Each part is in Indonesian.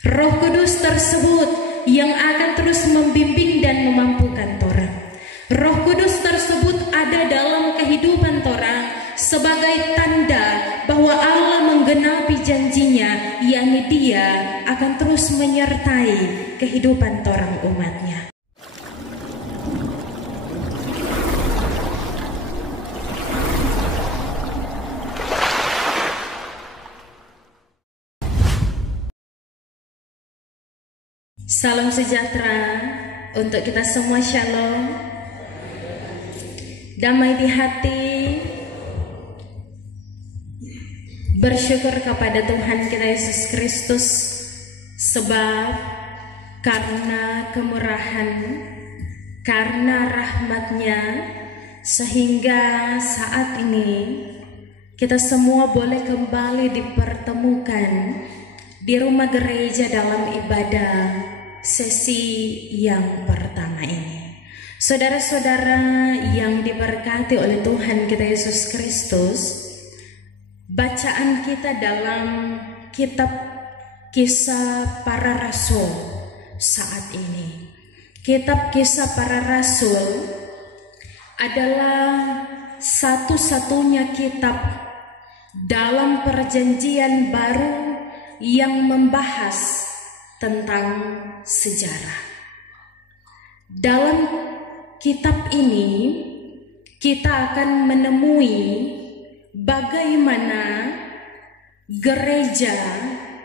Roh Kudus tersebut yang akan terus membimbing dan memampukan torang. Roh Kudus tersebut ada dalam kehidupan torang sebagai tanda bahwa Allah menggenapi janjinya, yakni Dia akan terus menyertai kehidupan torang umatnya. Salam sejahtera untuk kita semua, shalom. Damai di hati. Bersyukur kepada Tuhan kita Yesus Kristus, sebab karena kemurahan, karena rahmat-Nya, sehingga saat ini kita semua boleh kembali dipertemukan di rumah gereja dalam ibadah sesi yang pertama ini. Saudara-saudara yang diberkati oleh Tuhan kita Yesus Kristus, bacaan kita dalam kitab Kisah Para Rasul saat ini. Kitab Kisah Para Rasul adalah satu-satunya kitab dalam Perjanjian Baru yang membahas tentang sejarah. Dalam kitab ini kita akan menemui bagaimana gereja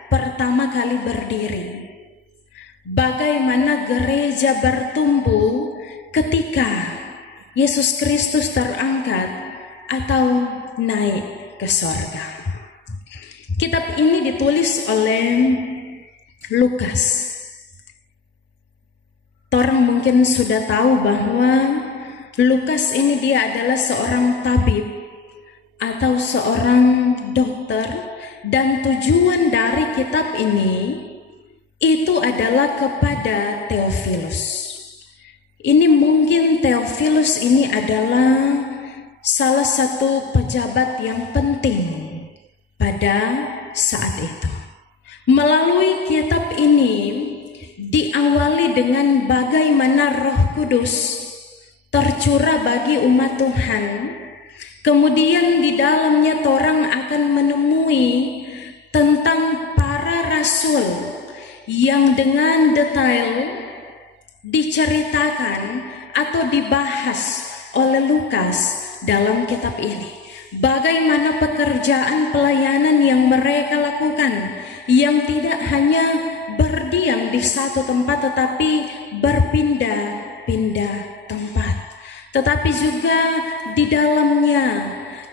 pertama kali berdiri, bagaimana gereja bertumbuh ketika Yesus Kristus terangkat atau naik ke sorga. Kitab ini ditulis oleh Lukas. Orang mungkin sudah tahu bahwa Lukas ini dia adalah seorang tabib atau seorang dokter, dan tujuan dari kitab ini itu adalah kepada Theophilus. Ini mungkin Theophilus ini adalah salah satu pejabat yang penting pada saat itu. Melalui kitab ini diawali dengan bagaimana Roh Kudus tercurah bagi umat Tuhan. Kemudian di dalamnya orang akan menemui tentang para rasul yang dengan detail diceritakan atau dibahas oleh Lukas dalam kitab ini. Bagaimana pekerjaan pelayanan yang mereka lakukan, yang tidak hanya berdiam di satu tempat tetapi berpindah-pindah tempat. Tetapi juga di dalamnya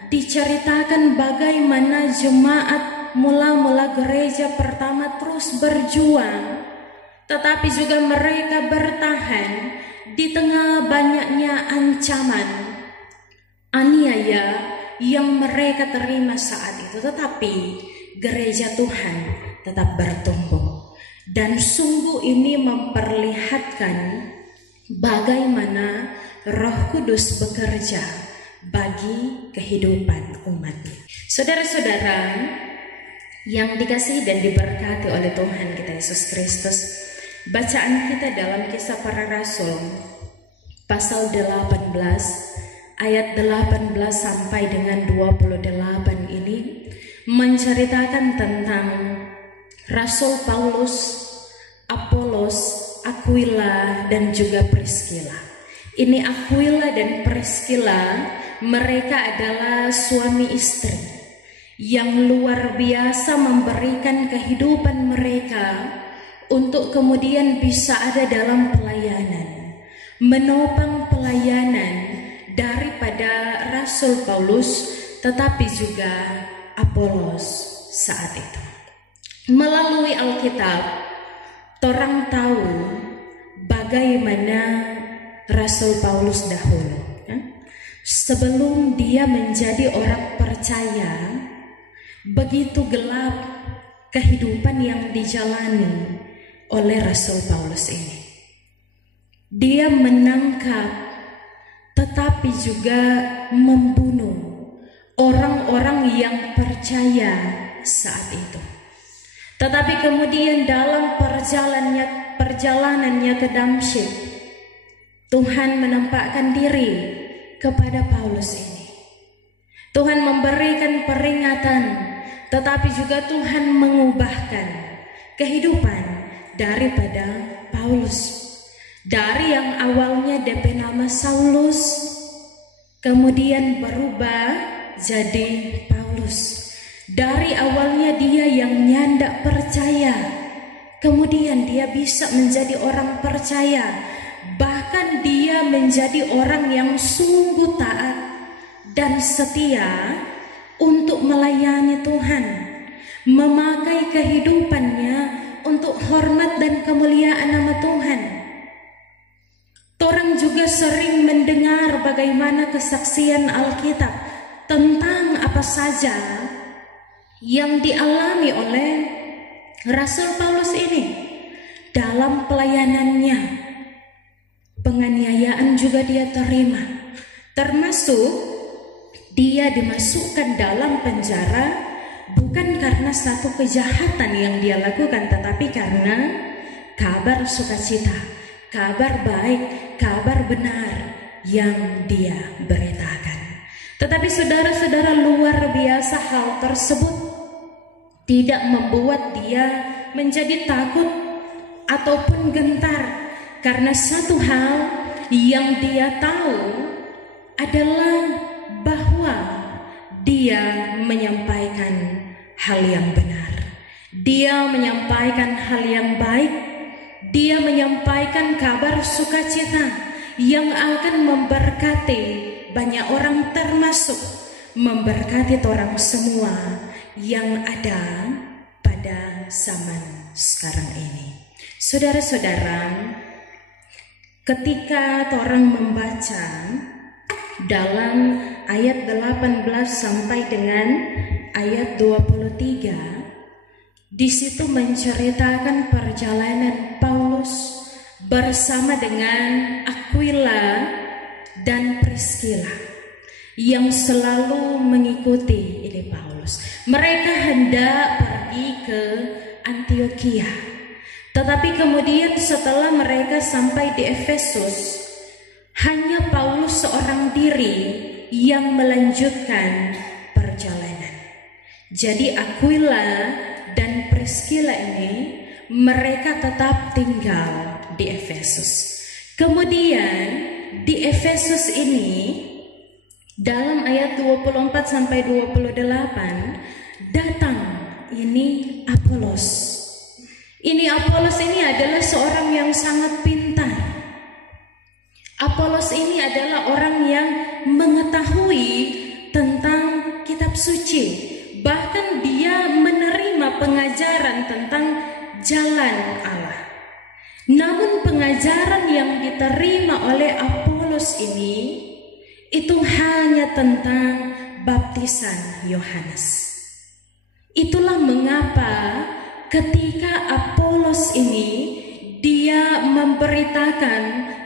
diceritakan bagaimana jemaat mula-mula gereja pertama terus berjuang, tetapi juga mereka bertahan di tengah banyaknya ancaman, aniaya yang mereka terima saat itu. Tetapi gereja Tuhan tetap bertumbuh, dan sungguh ini memperlihatkan bagaimana Roh Kudus bekerja bagi kehidupan umatnya. Saudara-saudara yang dikasihi dan diberkati oleh Tuhan kita Yesus Kristus, bacaan kita dalam Kisah Para Rasul pasal 18 ayat 18 sampai dengan 28 ini menceritakan tentang Rasul Paulus, Apolos, Aquila dan juga Priscilla. Ini Aquila dan Priscilla, mereka adalah suami istri yang luar biasa memberikan kehidupan mereka untuk kemudian bisa ada dalam pelayanan, menopang pelayanan daripada Rasul Paulus tetapi juga Apolos saat itu. Melalui Alkitab, orang tahu bagaimana Rasul Paulus dahulu, sebelum dia menjadi orang percaya, begitu gelap kehidupan yang dijalani oleh Rasul Paulus ini. Dia menangkap tetapi juga membunuh orang-orang yang percaya saat itu. Tetapi kemudian dalam perjalanannya ke Damsyik, Tuhan menampakkan diri kepada Paulus ini. Tuhan memberikan peringatan, tetapi juga Tuhan mengubahkan kehidupan daripada Paulus. Dari yang awalnya DP nama Saulus, kemudian berubah jadi Paulus. Dari awalnya dia yang nyandak percaya, kemudian dia bisa menjadi orang percaya. Bahkan dia menjadi orang yang sungguh taat dan setia untuk melayani Tuhan, memakai kehidupannya untuk hormat dan kemuliaan nama Tuhan. Orang juga sering mendengar bagaimana kesaksian Alkitab tentang apa saja yang dialami oleh Rasul Paulus ini dalam pelayanannya. Penganiayaan juga dia terima, termasuk dia dimasukkan dalam penjara bukan karena satu kejahatan yang dia lakukan, tetapi karena kabar sukacita, kabar baik, kabar benar yang dia beritakan. Tetapi saudara-saudara, luar biasa hal tersebut tidak membuat dia menjadi takut ataupun gentar, karena satu hal yang dia tahu adalah bahwa dia menyampaikan hal yang benar, dia menyampaikan hal yang baik, dia menyampaikan kabar sukacita yang akan memberkati banyak orang, termasuk memberkati orang semua yang ada pada zaman sekarang ini. Saudara-saudara, ketika orang membaca dalam ayat 18 sampai dengan ayat 23, di situ menceritakan perjalanan Paulus bersama dengan Aquila dan Priscilla yang selalu mengikuti ini Paulus. Mereka hendak pergi ke Antioquia, tetapi kemudian setelah mereka sampai di Efesus, hanya Paulus seorang diri yang melanjutkan perjalanan. Jadi Aquila dan Priscilla ini mereka tetap tinggal di Efesus. Kemudian di Efesus ini dalam ayat 24 sampai 28 datang ini Apolos. Ini Apolos ini adalah seorang yang sangat pintar. Apolos ini adalah orang yang mengetahui tentang kitab suci. Bahkan dia menerima pengajaran tentang jalan Allah. Namun pengajaran yang diterima oleh Apolos ini itu hanya tentang baptisan Yohanes. Itulah mengapa ketika Apolos ini dia memberitakan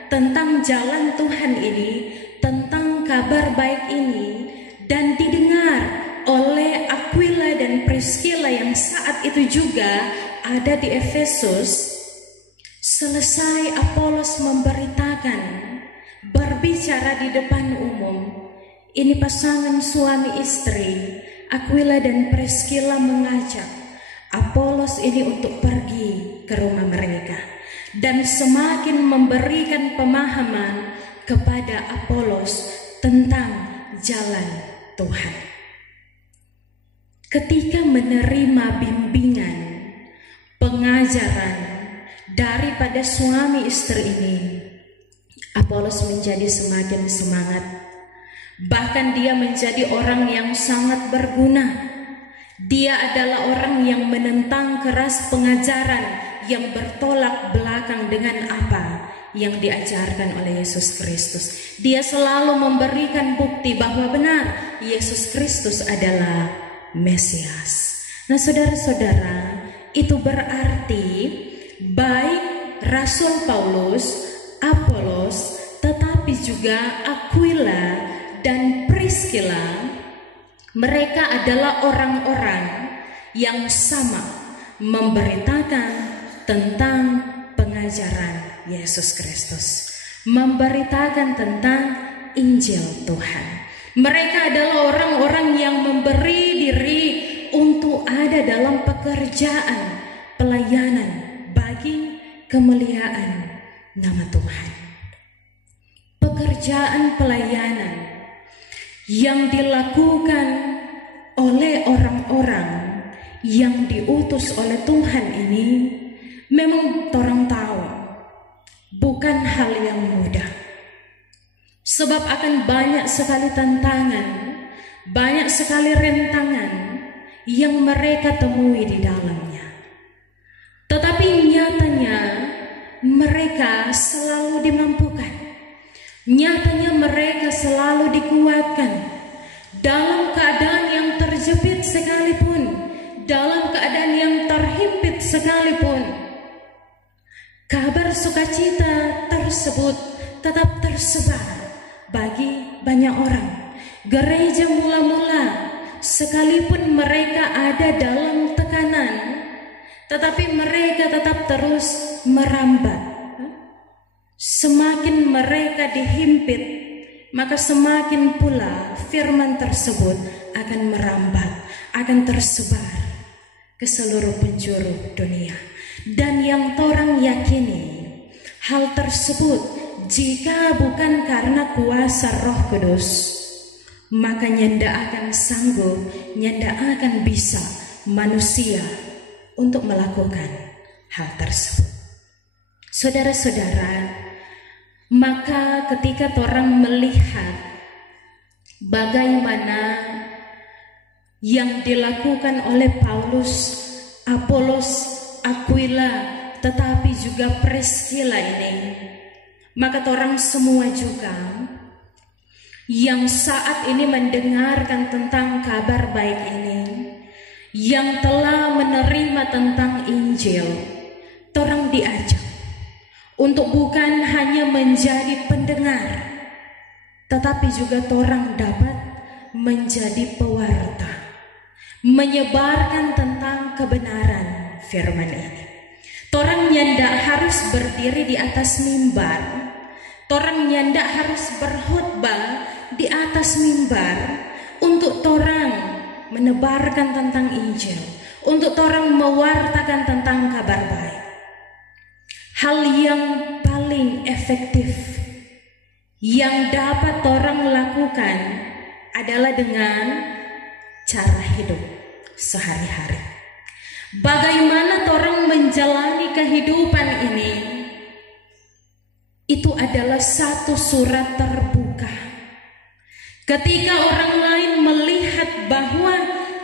tentang jalan Tuhan ini, tentang kabar baik ini, dan didengar oleh Aquila dan Priscilla yang saat itu juga ada di Efesus. Selesai Apolos memberitakan, berbicara di depan umum, ini pasangan suami istri Aquila dan Priscilla mengajak Apolos ini untuk pergi ke rumah mereka dan semakin memberikan pemahaman kepada Apolos tentang jalan Tuhan. Ketika menerima bimbingan, pengajaran daripada suami istri ini, Apolos menjadi semakin semangat. Bahkan dia menjadi orang yang sangat berguna. Dia adalah orang yang menentang keras pengajaran yang bertolak belakang dengan apa yang diajarkan oleh Yesus Kristus. Dia selalu memberikan bukti bahwa benar Yesus Kristus adalah Mesias. Nah, saudara-saudara, itu berarti baik Rasul Paulus, Apolos, tetapi juga Aquila dan Priscilla, mereka adalah orang-orang yang sama, memberitakan tentang pengajaran Yesus Kristus, memberitakan tentang Injil Tuhan. Mereka adalah orang-orang yang memberi diri untuk ada dalam pekerjaan pelayanan bagi kemuliaan nama Tuhan. Pekerjaan pelayanan yang dilakukan oleh orang-orang yang diutus oleh Tuhan ini memang orang tahu bukan hal yang mudah. Sebab akan banyak sekali tantangan, banyak sekali rintangan yang mereka temui di dalamnya. Tetapi nyatanya mereka selalu dimampukan. Nyatanya mereka selalu dikuatkan dalam keadaan yang terjepit sekalipun, dalam keadaan yang terhimpit sekalipun. Kabar sukacita tersebut tetap tersebar bagi banyak orang. Gereja mula-mula sekalipun mereka ada dalam tekanan, tetapi mereka tetap terus merambat. Semakin mereka dihimpit, maka semakin pula firman tersebut akan merambat, akan tersebar ke seluruh penjuru dunia. Dan yang torang yakini hal tersebut, jika bukan karena kuasa Roh Kudus, maka nyanda akan sanggup, nyanda akan bisa manusia untuk melakukan hal tersebut. Saudara-saudara, maka ketika orang melihat bagaimana yang dilakukan oleh Paulus, Apolos, Aquila, tetapi juga Priscilla ini, maka orang semua juga yang saat ini mendengarkan tentang kabar baik ini, yang telah menerima tentang Injil, orang diajak untuk bukan hanya menjadi pendengar, tetapi juga orang dapat menjadi pewarta, menyebarkan tentang kebenaran firman ini. Orang nyanda harus berdiri di atas mimbar, orang nyanda harus berkhotbah di atas mimbar untuk orang menebarkan tentang Injil, untuk orang mewartakan tentang kabar baik. Hal yang paling efektif yang dapat orang lakukan adalah dengan cara hidup sehari-hari. Bagaimana orang menjalani kehidupan ini, itu adalah satu surat terbuka. Ketika orang lain melihat bahwa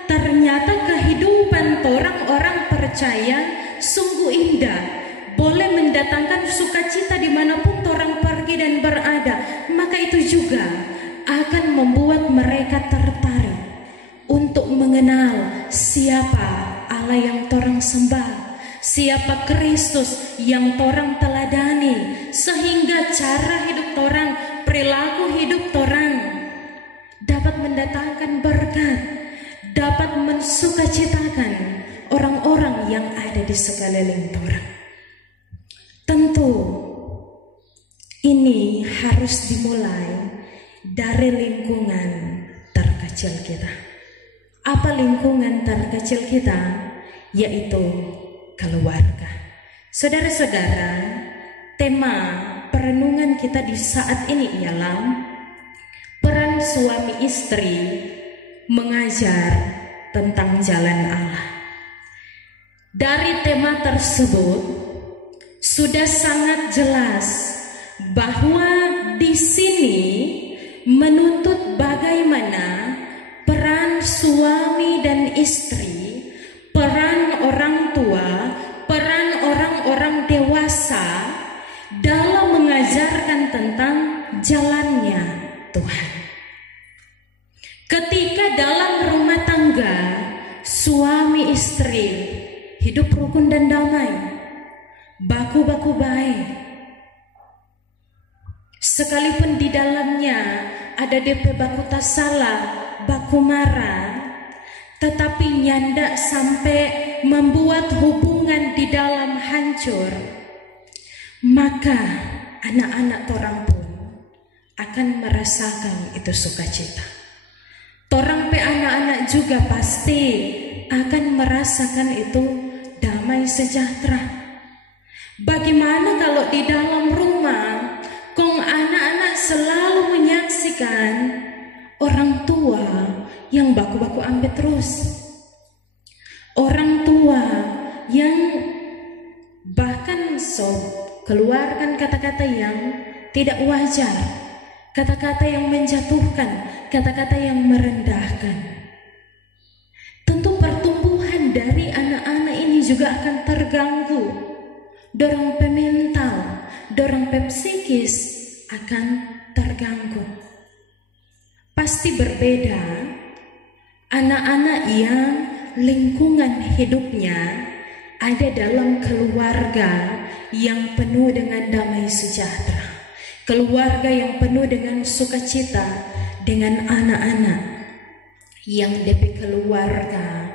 ternyata kehidupan orang-orang percaya sungguh indah, boleh mendatangkan sukacita dimanapun orang pergi dan berada, maka itu juga akan membuat mereka tertarik untuk mengenal siapa Allah yang torang sembah, siapa Kristus yang torang teladani, sehingga cara hidup torang, perilaku hidup torang dapat mendatangkan berkat, dapat mensukacitakan orang-orang yang ada di sekeliling torang. Tentu ini harus dimulai dari lingkungan terkecil kita. Apa lingkungan terkecil kita? Yaitu keluarga. Saudara-saudara, tema perenungan kita di saat ini ialah peran suami istri mengajar tentang jalan Allah. Dari tema tersebut sudah sangat jelas bahwa di sini menuntut bagaimana peran suami dan istri, peran orang tua, peran orang-orang dewasa dalam mengajarkan tentang jalannya Tuhan. Ketika dalam rumah tangga suami istri hidup rukun dan damai, baku-baku baik, sekalipun di dalamnya ada DP baku tak salah, baku marah, tetapi nyanda sampai membuat hubungan di dalam hancur, maka anak-anak torang pun akan merasakan itu sukacita. Torang pe anak-anak juga pasti akan merasakan itu damai sejahtera. Bagaimana kalau di dalam rumah kong anak-anak selalu menyaksikan orang tua yang baku-baku ambet terus, orang tua yang bahkan keluarkan kata-kata yang tidak wajar, kata-kata yang menjatuhkan, kata-kata yang merendahkan. Tentu pertumbuhan dari anak-anak ini juga akan terganggu. Dorang pe mental, dorang pe psikis akan terganggu. Pasti berbeda anak-anak yang lingkungan hidupnya ada dalam keluarga yang penuh dengan damai sejahtera, keluarga yang penuh dengan sukacita, dengan anak-anak yang DP keluarga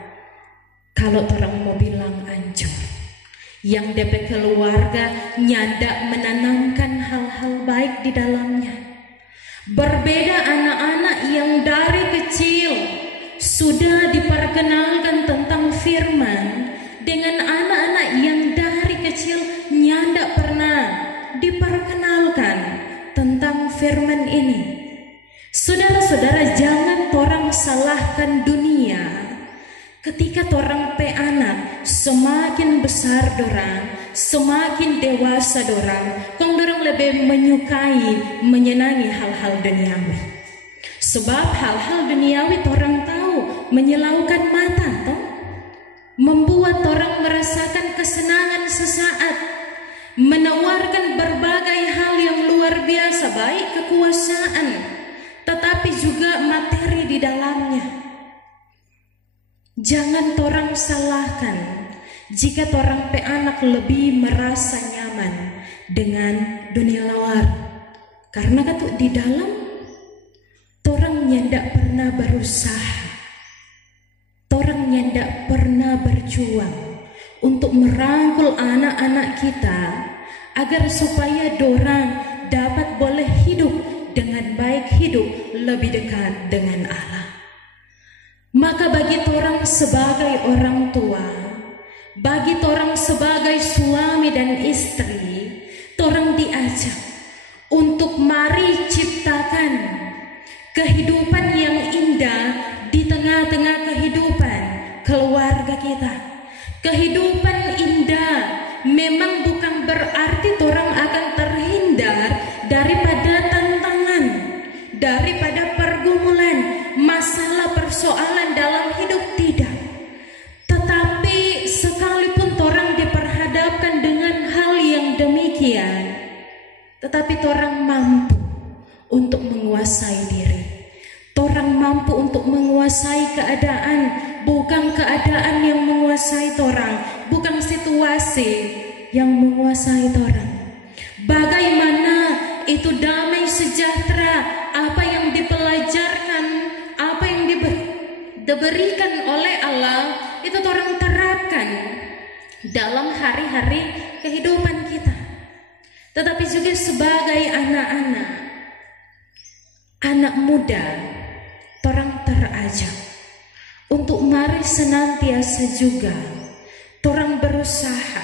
kalau orang mau bilang hancur, yang DP keluarga nyandak menanamkan hal-hal baik di dalamnya. Berbeda anak-anak yang dari kecil sudah diperkenalkan tentang firman, dengan anak-anak yang dari kecil nyandak pernah diperkenalkan tentang firman ini. Saudara-saudara, jangan torang salahkan dunia. Ketika torang pe anak semakin besar dorang, semakin dewasa dorang, kong dorang lebih menyukai, menyenangi hal-hal duniawi. Sebab hal-hal duniawi torang tahu menyilaukan mata, toh, membuat orang merasakan kesenangan sesaat, menawarkan berbagai hal yang luar biasa, baik kekuasaan, tetapi juga materi di dalamnya. Jangan torang salahkan jika torang pe anak lebih merasa nyaman dengan dunia luar, karena katu di dalam torang nyandak pernah berusaha, torang nyandak pernah berjuang untuk merangkul anak-anak kita agar supaya dorang dapat boleh hidup dengan baik, hidup lebih dekat dengan Allah. Maka bagi torang sebagai orang tua, bagi torang sebagai suami dan istri, torang diajak untuk mari ciptakan kehidupan yang indah di tengah-tengah kehidupan keluarga kita. Kehidupan indah memang bukan berarti torang akan terhindar daripada tantangan, daripada pergumulan, masalah, persoalan dalam hidup, tidak. Tetapi sekalipun torang diperhadapkan dengan hal yang demikian, tetapi torang mampu untuk menguasai diri. Torang mampu untuk menguasai keadaan, bukan keadaan yang menguasai torang, bukan situasi yang menguasai torang. Bagaimana itu damai sejahtera, apa yang dipelajarkan, apa yang diberikan oleh Allah, itu torang terapkan dalam hari-hari kehidupan kita. Tetapi juga sebagai anak-anak, anak muda, torang terajak untuk mari senantiasa juga torang berusaha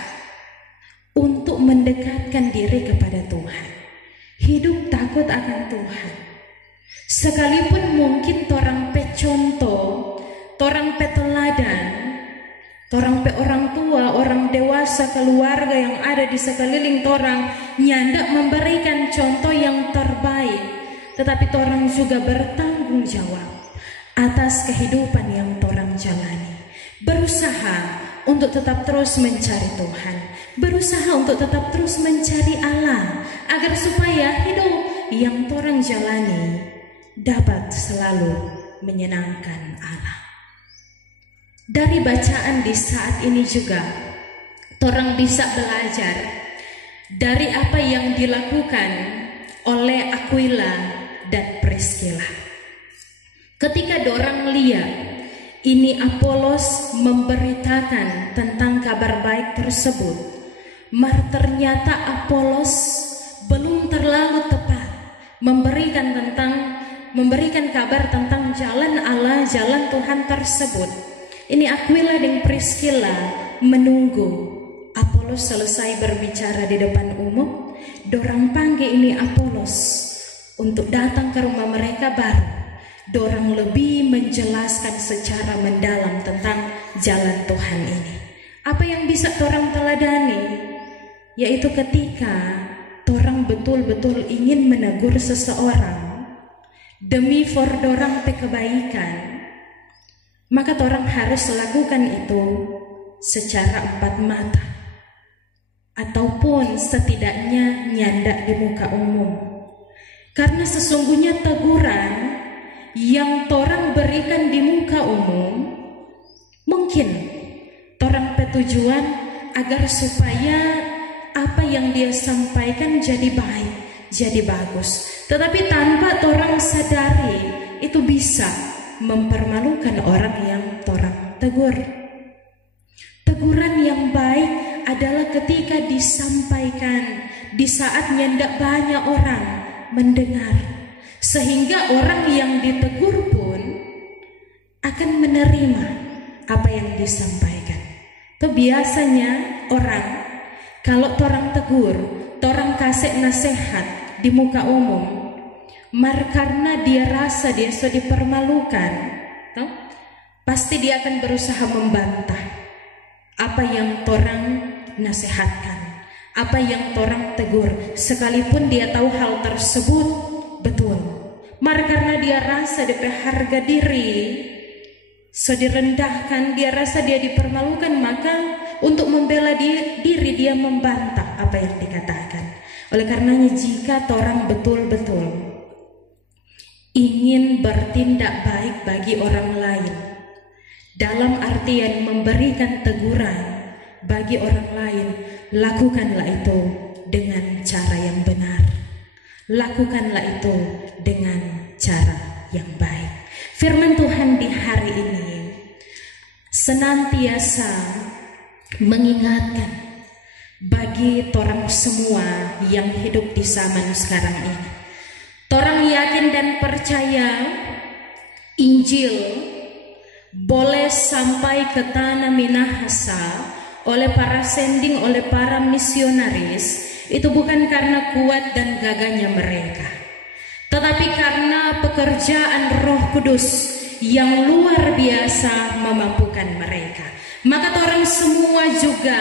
untuk mendekatkan diri kepada Tuhan, hidup takut akan Tuhan. Sekalipun mungkin torang pe contoh, torang pe teladan, torang pe orang tua, orang dewasa, keluarga yang ada di sekeliling torang nyandak memberikan contoh yang terbaik, tetapi torang juga bertanggung jawab atas kehidupan yang torang jalani. Berusaha untuk tetap terus mencari Tuhan, berusaha untuk tetap terus mencari Allah, agar supaya hidup yang torang jalani dapat selalu menyenangkan Allah. Dari bacaan di saat ini juga torang bisa belajar dari apa yang dilakukan oleh Aquila dan Priscilla. Ketika dorang lihat ini Apolos memberitakan tentang kabar baik tersebut. Ternyata Apolos belum terlalu tepat memberikan kabar tentang jalan Allah, jalan Tuhan tersebut. Ini Aquila dan Priscilla menunggu Apolos selesai berbicara di depan umum. Dorang panggil ini Apolos untuk datang ke rumah mereka, baru dorang lebih menjelaskan secara mendalam tentang jalan Tuhan ini. Apa yang bisa dorang teladani? Yaitu ketika dorang betul-betul ingin menegur seseorang demi for dorang kebaikan, maka dorang harus lakukan itu secara empat mata, ataupun setidaknya nyandak di muka umum. Karena sesungguhnya teguran yang torang berikan di muka umum mungkin torang petujuan agar supaya apa yang dia sampaikan jadi baik, jadi bagus. Tetapi tanpa torang sadari itu bisa mempermalukan orang yang torang tegur. Teguran yang baik adalah ketika disampaikan di saat nyendak banyak orang mendengar, sehingga orang yang ditegur pun akan menerima apa yang disampaikan. Itu biasanya orang kalau torang tegur, torang kasih nasihat di muka umum, karena dia rasa dia sudah dipermalukan, pasti dia akan berusaha membantah apa yang torang nasihatkan, apa yang torang tegur, sekalipun dia tahu hal tersebut betul. Karena dia rasa DP harga diri sudah direndahkan, dia rasa dia dipermalukan, maka untuk membela diri dia membantah apa yang dikatakan. Oleh karenanya jika torang betul-betul ingin bertindak baik bagi orang lain, dalam artian memberikan teguran bagi orang lain, lakukanlah itu dengan cara yang benar. Lakukanlah itu dengan cara yang baik. Firman Tuhan di hari ini senantiasa mengingatkan bagi torang semua yang hidup di zaman sekarang ini. Torang yakin dan percaya Injil boleh sampai ke tanah Minahasa oleh para sending, oleh para misionaris, itu bukan karena kuat dan gagahnya mereka, tetapi karena pekerjaan Roh Kudus yang luar biasa memampukan mereka. Maka orang semua juga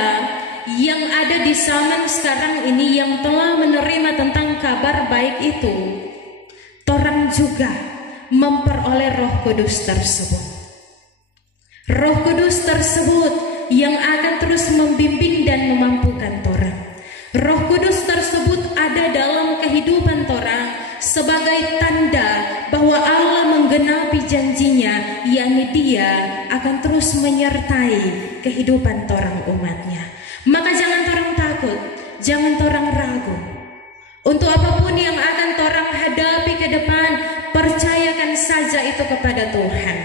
yang ada di zaman sekarang ini yang telah menerima tentang kabar baik itu, orang juga memperoleh Roh Kudus tersebut. Roh Kudus tersebut yang akan terus membimbing dan memampukan orang. Roh Kudus tersebut ada dalam kehidupan orang sebagai tanda bahwa Allah menggenapi janjinya, yakni Dia akan terus menyertai kehidupan orang umatnya. Maka jangan orang takut, jangan orang ragu. Untuk apapun yang akan orang hadapi ke depan, percayakan saja itu kepada Tuhan.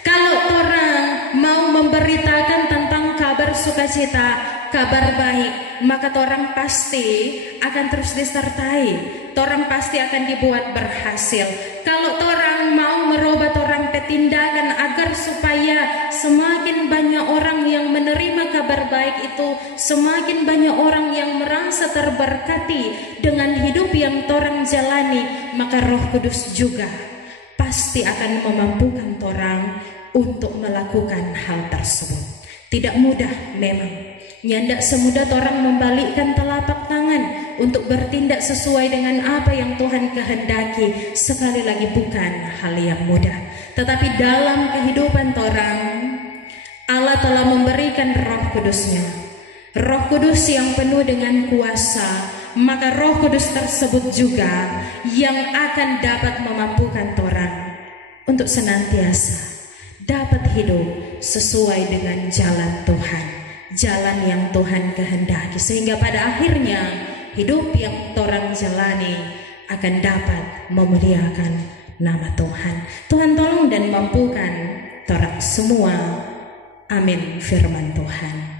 Kalau orang mau memberitakan tentang kabar sukacita, kabar baik, maka orang pasti akan terus disertai. Orang pasti akan dibuat berhasil. Kalau orang mau merubah orang petindakan agar supaya semakin banyak orang yang menerima kabar baik itu, semakin banyak orang yang merasa terberkati dengan hidup yang orang jalani, maka Roh Kudus juga pasti akan memampukan orang untuk melakukan hal tersebut. Tidak mudah memang. Nyandak semudah orang membalikkan telapak tangan untuk bertindak sesuai dengan apa yang Tuhan kehendaki. Sekali lagi bukan hal yang mudah. Tetapi dalam kehidupan orang, Allah telah memberikan Roh Kudus-Nya. Roh Kudus yang penuh dengan kuasa. Maka Roh Kudus tersebut juga yang akan dapat memampukan orang untuk senantiasa dapat hidup sesuai dengan jalan Tuhan, jalan yang Tuhan kehendaki, sehingga pada akhirnya hidup yang orang jalani akan dapat memuliakan nama Tuhan. Tuhan tolong dan mampukan torang semua. Amin firman Tuhan.